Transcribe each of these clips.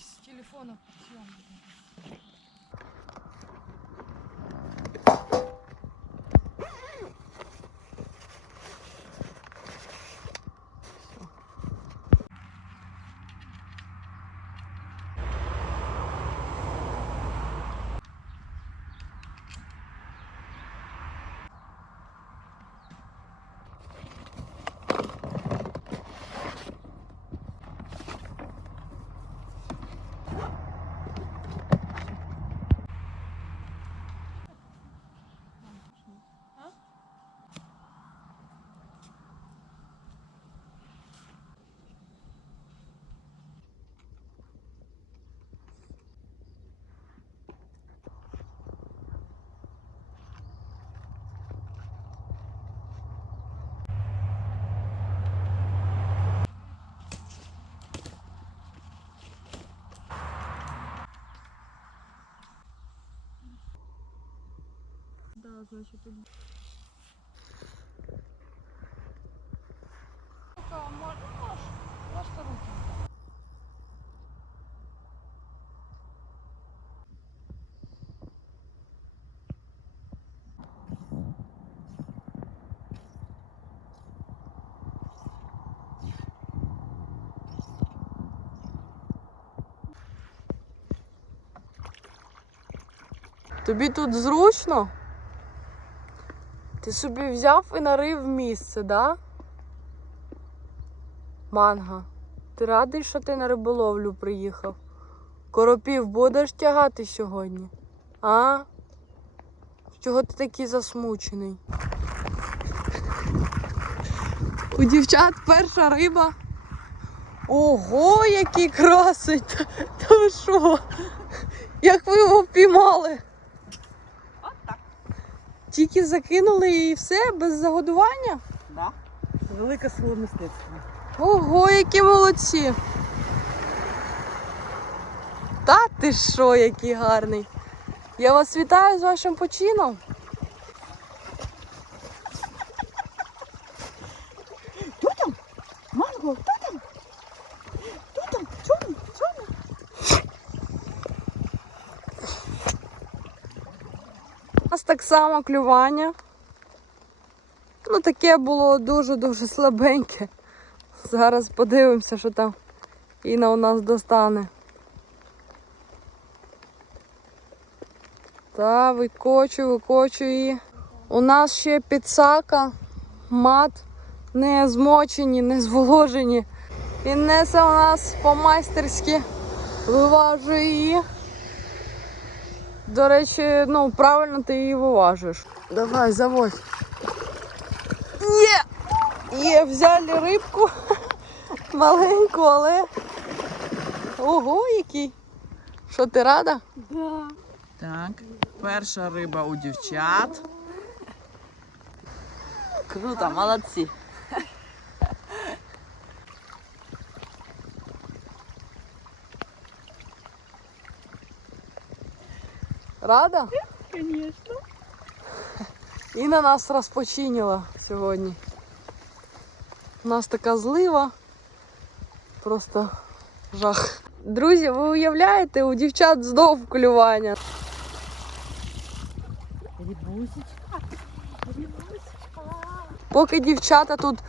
с телефона съемки. Да, значит, тут... Тобі тут зручно? Ти собі взяв і нарив місце, да? Манга, ти радий, що ти на риболовлю приїхав? Коропів будеш тягати сьогодні? А? Чого ти такий засмучений? У дівчат перша риба. Ого, який красить! Та- ви що? Як ви його впіймали? Тільки закинули і все, без загодування? Да. Велика мистецтво. Ого, які молодці! Та ти що, який гарний! Я вас вітаю з вашим почином. Хто там? Манго, хто там? Хто там? Чому? Чому? У нас так само клювання. Ну, таке було дуже-дуже слабеньке. Зараз подивимося, що там Інна у нас достане. Та, викочую, викочую її. У нас ще підсака, мат, не змочені, не зволожені. Інеса у нас по-майстерськи виважує її. До речі, ну правильно ти її виважуєш. Давай, заводь. Є! Є, взяли рибку маленьку, але. Ого, який. Що ти рада? Да. Так, перша риба у дівчат. Круто, молодці. Рада? Конечно. Інна нас розпочинила сьогодні. У нас така злива. Просто жах. Друзі, ви уявляєте, у дівчат знов клювання. Рібусечка. Поки дівчата тут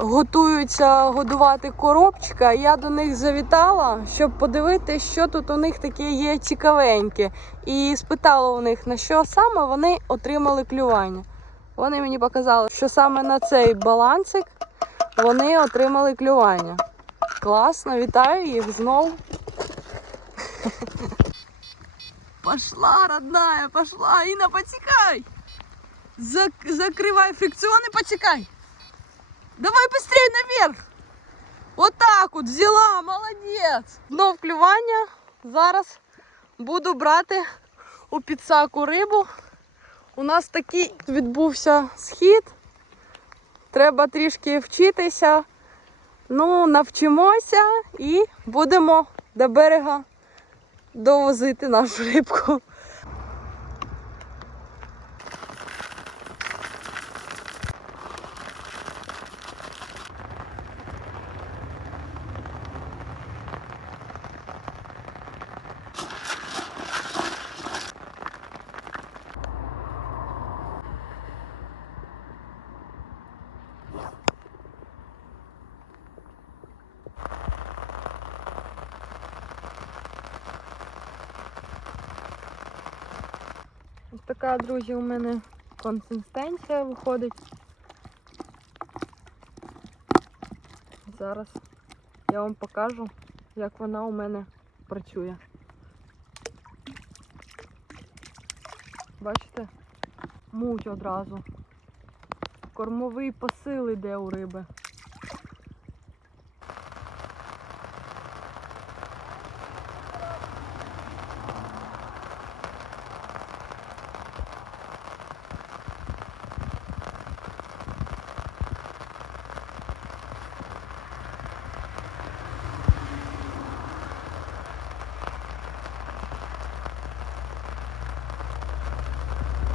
готуються годувати коробчика, я до них завітала, щоб подивитися, що тут у них таке є цікавеньке. І спитала у них, на що саме вони отримали клювання. Вони мені показали, що саме на цей балансик вони отримали клювання. Класно, вітаю їх знову. Пошла, родная, пошла. Інна, потікай! Зак- закрывай фрикционы, почекай. Давай быстрее наверх. Вот так от взяла, молодець. Знов клювання. Зараз буду брати у підсаку рибу. У нас такий відбувся схід. Треба трішки вчитися. Ну, навчимося і будемо до берега довозити нашу рибку. Така, друзі, у мене консистенція виходить. Зараз я вам покажу, як вона у мене працює. Бачите? Муть одразу. Кормовий посил іде у риби.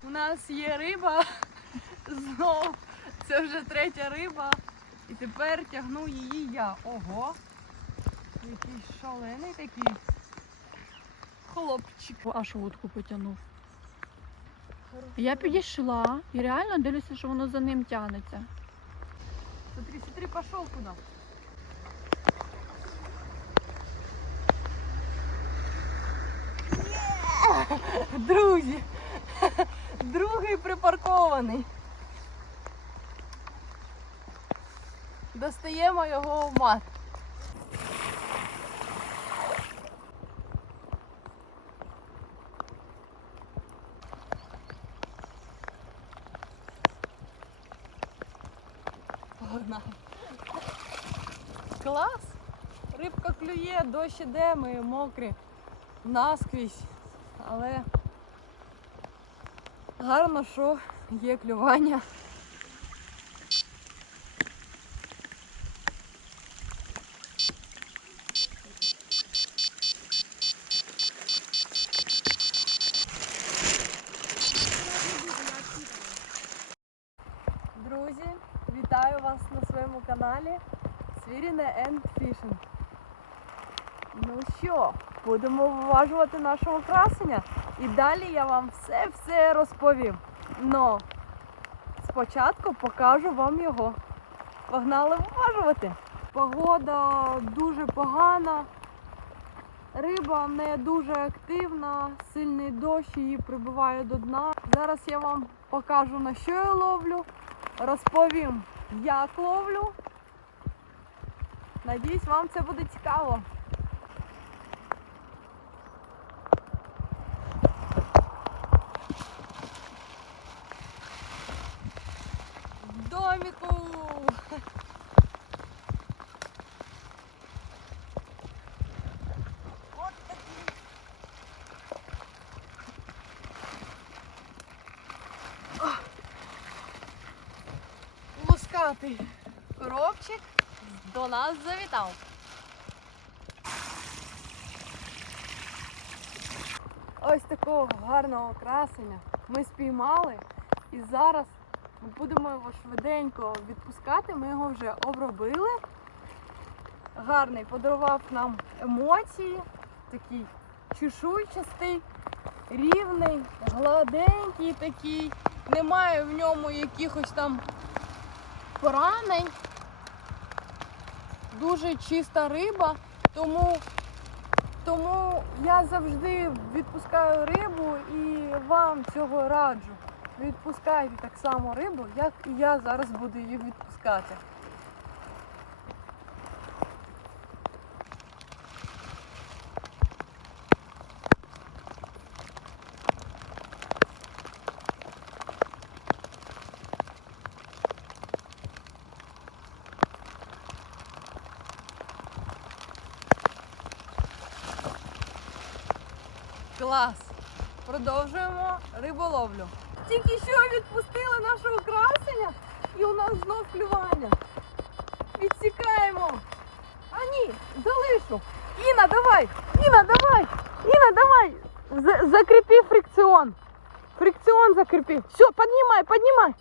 У нас є риба. Знов. Це вже третя риба. І тепер тягну її я. Ого. Який шалений такий. Хлопчик. Аж вудку потягнув. Я підійшла і реально дивлюся, що воно за ним тягнеться. Смотри, смотри, пошел куда. Друзі, другий припаркований. Достаємо його в мат. Клас! Рибка клює, дощ іде, ми мокрі наскрізь. Але гарно, що є клювання. Друзі, вітаю вас на своєму каналі Свіріне End Fishing. Ну що, будемо виважувати нашого красення. І далі я вам все-все розповім. Но спочатку покажу вам його. Погнали виважувати. Погода дуже погана. Риба не дуже активна, сильний дощ її прибиває до дна. Зараз я вам покажу на що я ловлю, розповім, як ловлю. Надіюсь, вам це буде цікаво. В домику! Вот такие. Ох. Лускатий коробчик до нас завітав. Ось такого гарного красення ми спіймали і зараз будемо його швиденько відпускати. Ми його вже обробили. Гарний, подарував нам емоції, такий чешуйчастий, рівний, гладенький такий. Немає в ньому якихось там поранень. Дуже чиста риба, тому, тому я завжди відпускаю рибу і вам цього раджу. Відпускайте так само рибу, як і я зараз буду її відпускати. Клас! Продовжуємо риболовлю. Тільки що відпустили нашого красення і у нас знов клювання. Відсікаємо. А ні, залишу. Іна, давай! Іна, давай! Іна, давай! За- закріпи фрикціон. Фрикціон закріпи. Все, піднімай, піднімай.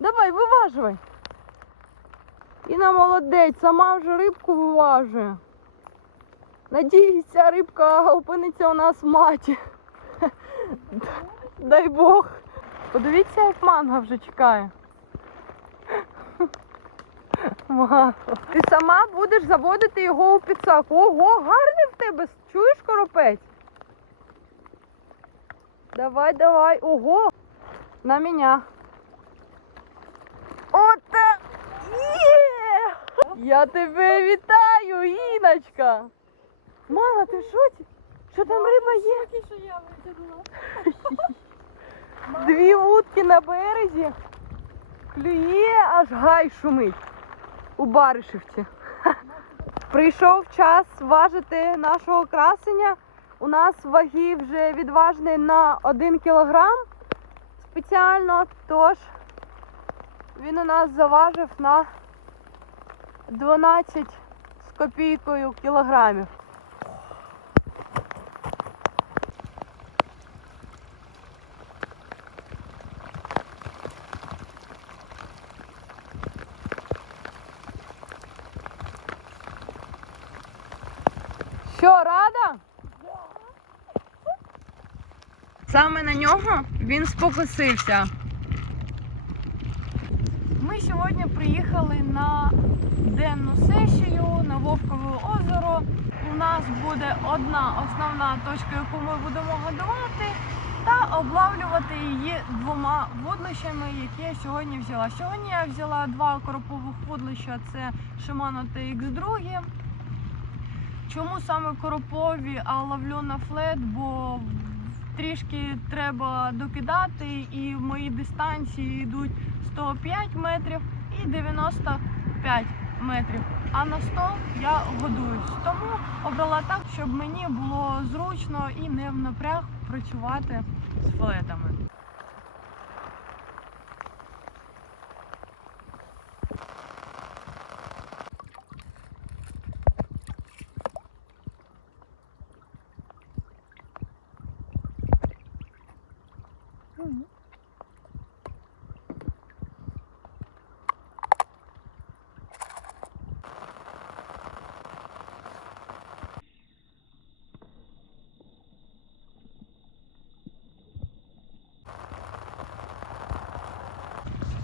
Давай, виваживай. Іна молодець, сама вже рибку виважує. Надіюсь, рибка опиниться у нас в маті. Дай Бог. Подивіться, як манга вже чекає. Манго. Ти сама будеш заводити його у підсак. Ого, гарний в тебе. Чуєш коропець? Давай, давай. Ого. На меня. Ота! Є! Я тебе вітаю, Іночка! Мала, ти в шоці? Що там риба є? що я витягнула. Дві вудки на березі. Клює, аж гай шумить у Баришівці. Прийшов час важити нашого красення. У нас ваги вже відважний на 1 кілограм спеціально, тож він у нас заважив на 12 з копійкою кілограмів. Що, рада? Саме на нього він спокусився. Ми сьогодні приїхали на денну сесію на Вовкове озеро. У нас буде одна основна точка, яку ми будемо годувати, та облавлювати її двома вудлищами, які я сьогодні взяла. Сьогодні я взяла два коропових вудлища: це Shimano TX2. Чому саме коропові, а ловлю на флет, бо трішки треба докидати, і мої дистанції йдуть 105 метрів і 95 метрів. А на 100 я годуюсь. Тому обрала так, щоб мені було зручно і не в напряг працювати з флетами.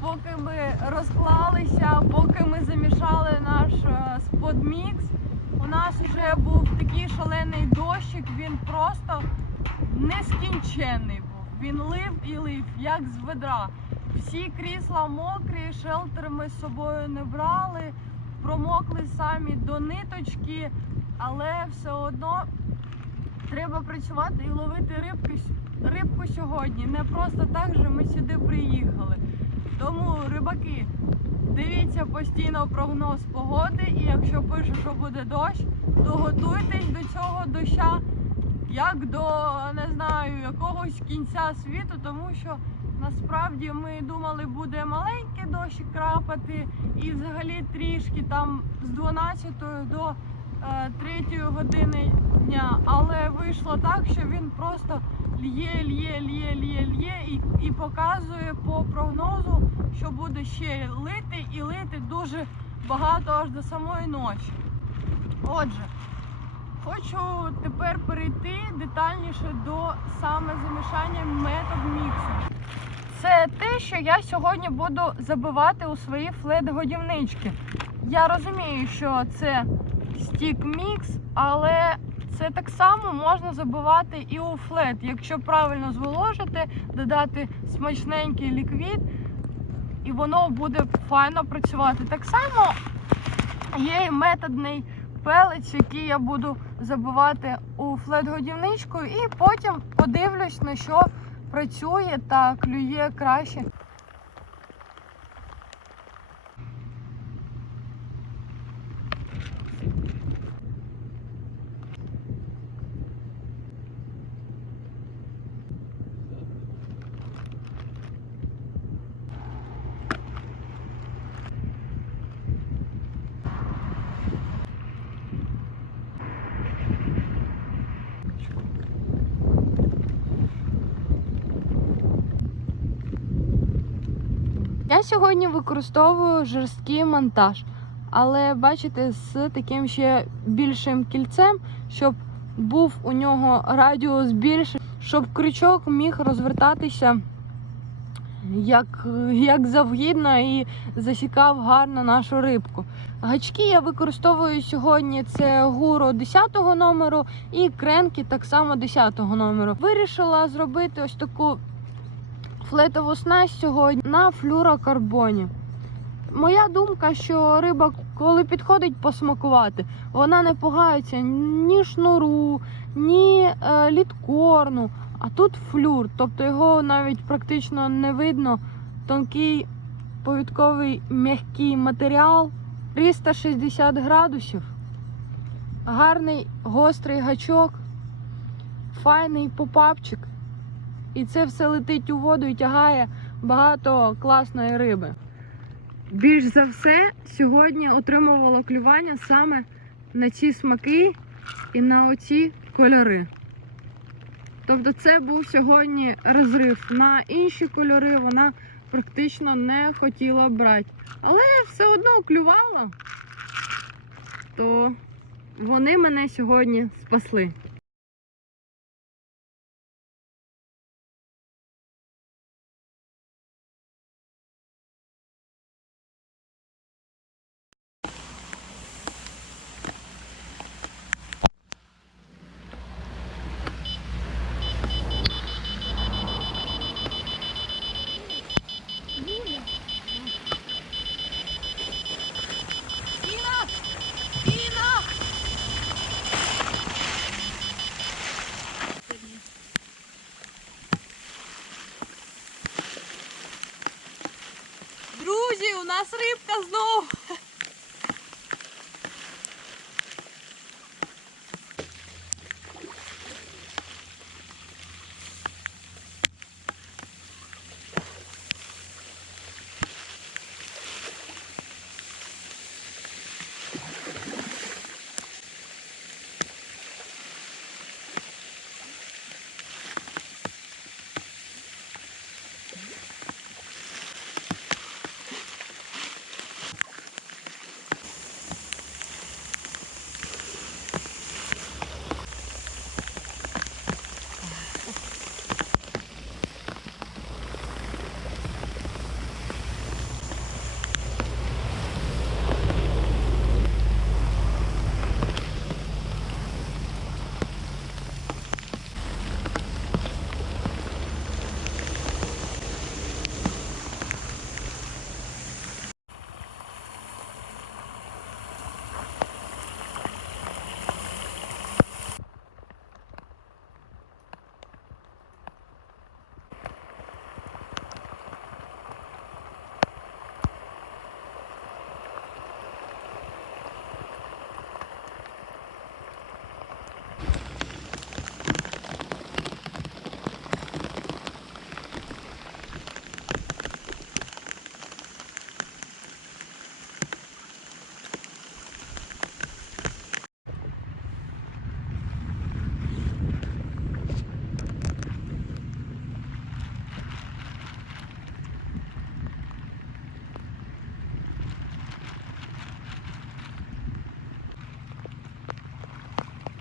Поки ми розклалися, поки ми замішали наш е, сподмікс, у нас вже був такий шалений дощик, він просто нескінченний був. Він лив і лив, як з ведра. Всі крісла мокрі, шелтер ми з собою не брали, промокли самі до ниточки, але все одно треба працювати і ловити рибку, рибку сьогодні. Не просто так же ми сюди приїхали. Тому, рибаки, дивіться постійно прогноз погоди, і якщо пише, що буде дощ, то готуйтесь до цього доща як до не знаю якогось кінця світу, тому що насправді ми думали, буде маленький дощ крапати, і взагалі трішки там з 12 до е, 3 години дня. Але вийшло так, що він просто лє, лє, лє, лє, лє і, і показує по прогнозу, що буде ще лити і лити дуже багато аж до самої ночі. Отже, хочу тепер перейти детальніше до саме замішання метод міксу. Це те, що я сьогодні буду забивати у свої флет-годівнички. Я розумію, що це стік мікс, але це так само можна забивати і у флет, якщо правильно зволожити, додати смачненький ліквід, і воно буде файно працювати. Так само є і методний пелець, який я буду забивати у флет-годівничку, і потім подивлюсь, на що працює та клює краще. Сьогодні використовую жорсткий монтаж, але бачите, з таким ще більшим кільцем, щоб був у нього радіус більший, щоб крючок міг розвертатися як, як завгідно і засікав гарно нашу рибку. Гачки я використовую сьогодні це гуру 10 номеру і кренки так само 10 номеру. Вирішила зробити ось таку флетову снасть сьогодні на флюрокарбоні. Моя думка, що риба, коли підходить посмакувати, вона не пугається ні шнуру, ні е, літкорну, а тут флюр, тобто його навіть практично не видно. Тонкий повідковий м'який матеріал, 360 градусів, гарний гострий гачок, файний попапчик. І це все летить у воду і тягає багато класної риби. Більш за все, сьогодні отримувало клювання саме на ці смаки і на оці кольори. Тобто це був сьогодні розрив. На інші кольори вона практично не хотіла брати. Але все одно клювала, то вони мене сьогодні спасли. Іна! Іна! Друзі, у нас рибка знову.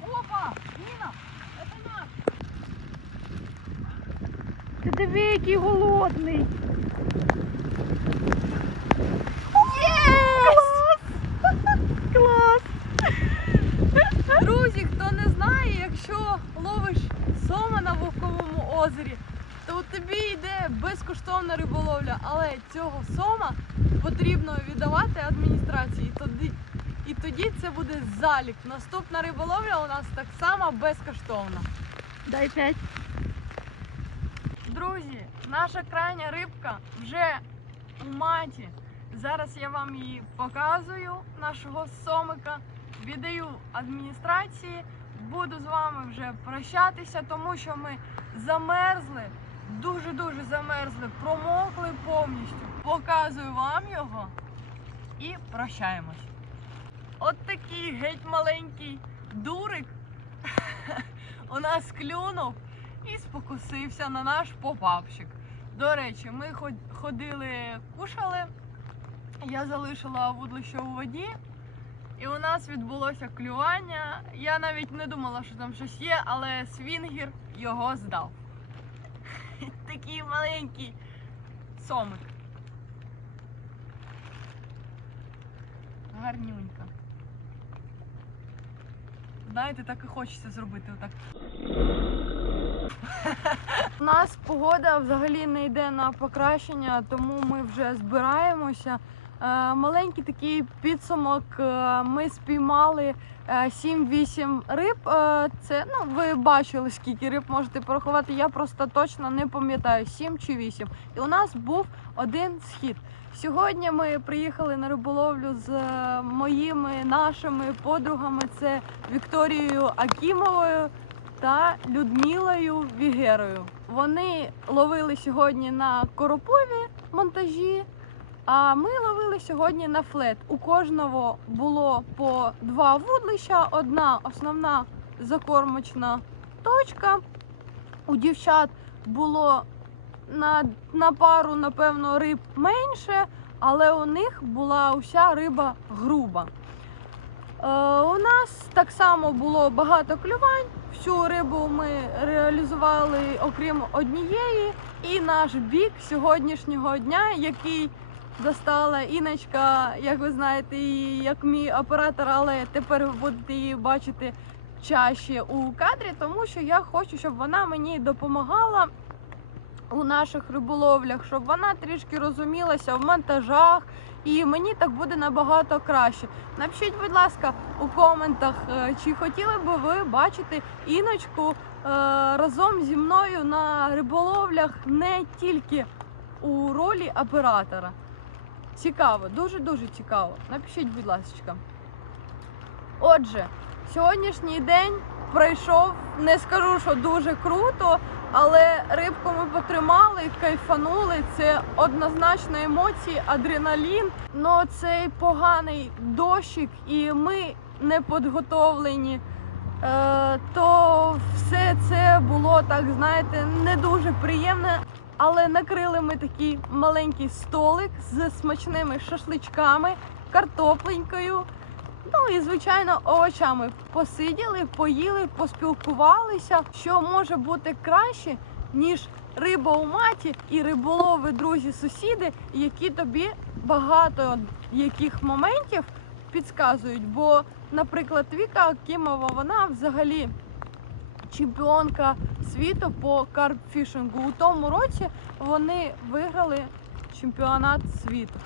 Опа! Іна! Це наш! Ти диви, який голодний. Клас! Друзі, хто не знає, якщо ловиш сома на Вовковому озері, то тобі йде безкоштовна риболовля, але цього сома потрібно віддавати адміністрації. Тоді, і тоді це буде залік. Наступна риболовля у нас так само безкоштовна. Дай п'ять. Друзі, наша крайня рибка вже у маті. Зараз я вам її показую, нашого сомика. Віддаю адміністрації. Буду з вами вже прощатися, тому що ми замерзли, дуже-дуже замерзли, промокли повністю. Показую вам його і прощаємось. От такий геть маленький дурик у нас клюнув і спокусився на наш попапчик. До речі, ми ходили, кушали. Я залишила вудлище у воді, і у нас відбулося клювання. Я навіть не думала, що там щось є, але свінгер його здав. Такий маленький сомик. Гарнюнька. Знаєте, так і хочеться зробити отак. У нас погода взагалі не йде на покращення, тому ми вже збираємося. Е, Маленький такий підсумок. е, Ми спіймали е, 7-8 риб. Е, Це ну ви бачили, скільки риб можете порахувати. Я просто точно не пам'ятаю 7 чи 8. І у нас був один схід. Сьогодні ми приїхали на риболовлю з моїми нашими подругами. Це Вікторією Акімовою та Людмилою Вігерою. Вони ловили сьогодні на коропові монтажі, а ми ловили сьогодні на флет. У кожного було по два вудлища, одна основна закормочна точка. У дівчат було на, на пару, напевно, риб менше, але у них була уся риба груба. Е, у нас так само було багато клювань. Всю рибу ми реалізували окрім однієї. І наш бік сьогоднішнього дня, який достала Іночка, як ви знаєте, і як мій оператор, але тепер ви будете її бачити чаще у кадрі, тому що я хочу, щоб вона мені допомагала у наших риболовлях, щоб вона трішки розумілася в монтажах, і мені так буде набагато краще. Напишіть, будь ласка, у коментах, е, чи хотіли би ви бачити іночку е, разом зі мною на риболовлях не тільки у ролі оператора. Цікаво, дуже дуже цікаво. Напишіть, будь ласка. Отже, сьогоднішній день пройшов, не скажу, що дуже круто, але рибку ми потримали, кайфанули. Це однозначно емоції, адреналін. Ну цей поганий дощик, і ми не підготовлені. Е, то все це було так, знаєте, не дуже приємне. Але накрили ми такий маленький столик з смачними шашличками, картопленькою. Ну і звичайно овочами посиділи, поїли, поспілкувалися. Що може бути краще, ніж риба у маті і риболови, друзі, сусіди, які тобі багато яких моментів підказують. Бо, наприклад, Віка Акімова, вона взагалі чемпіонка світу по карпфішингу. У тому році вони виграли чемпіонат світу.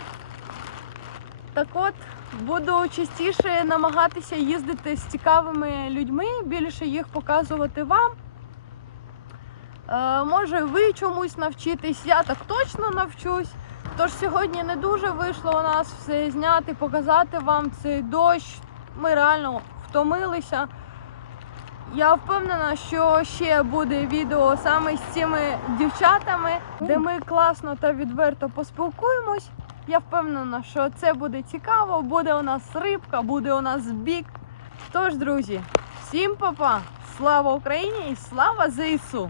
Так от, буду частіше намагатися їздити з цікавими людьми, більше їх показувати вам. Е, може, ви чомусь навчитесь, я так точно навчусь. Тож сьогодні не дуже вийшло у нас все зняти, показати вам цей дощ. Ми реально втомилися. Я впевнена, що ще буде відео саме з цими дівчатами, де ми класно та відверто поспілкуємось. Я впевнена, що це буде цікаво. Буде у нас рибка, буде у нас бік. Тож, друзі, всім па-па! Слава Україні і слава ЗСУ!